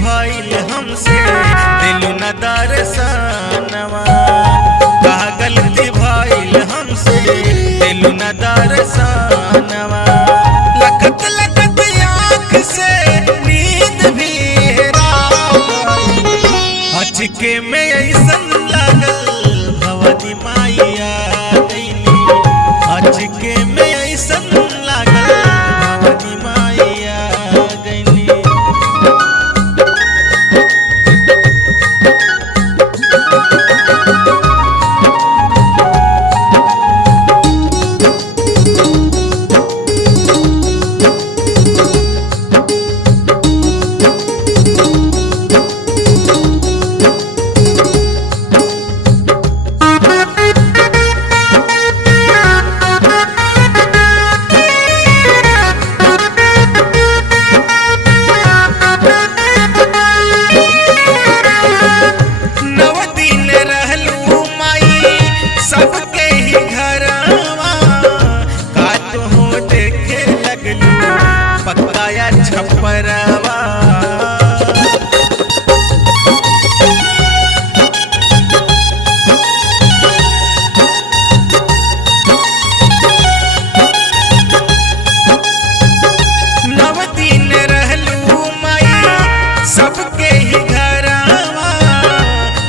भइल हमसे दिल न दर्शनवा। का गलती भइल हमसे दिल न दर्शनवा। लखत लखत आँख से नींद भी अचके में ऐसन लगल भवानी माइया गइली। अचके में ऐसन लगल भवानी माइया गइली। छपरवा नव दिन रहलू माई सबके ही घरवा।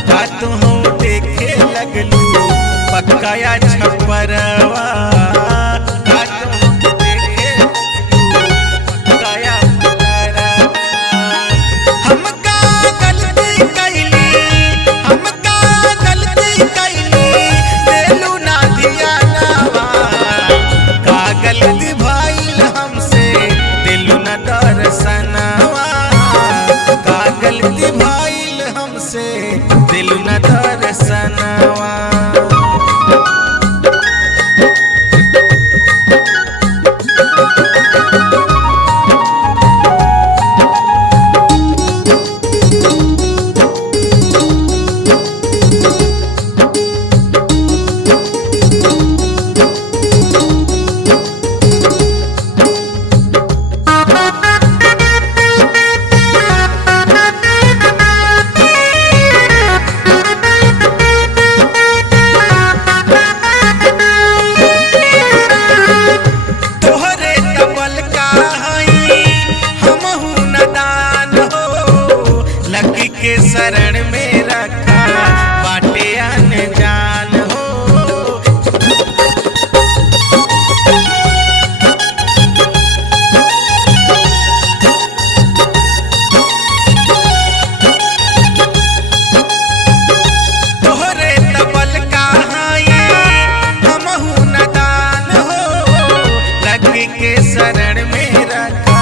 का तुहू देखे लगलू पक्का छपरवा। गलती भइल हमसे दिल न दर्शनवा। के शरण में रखा बाटे अनजान हो। तोहरे तबल कहाई हमहू नदान हो। लग के शरण में रखा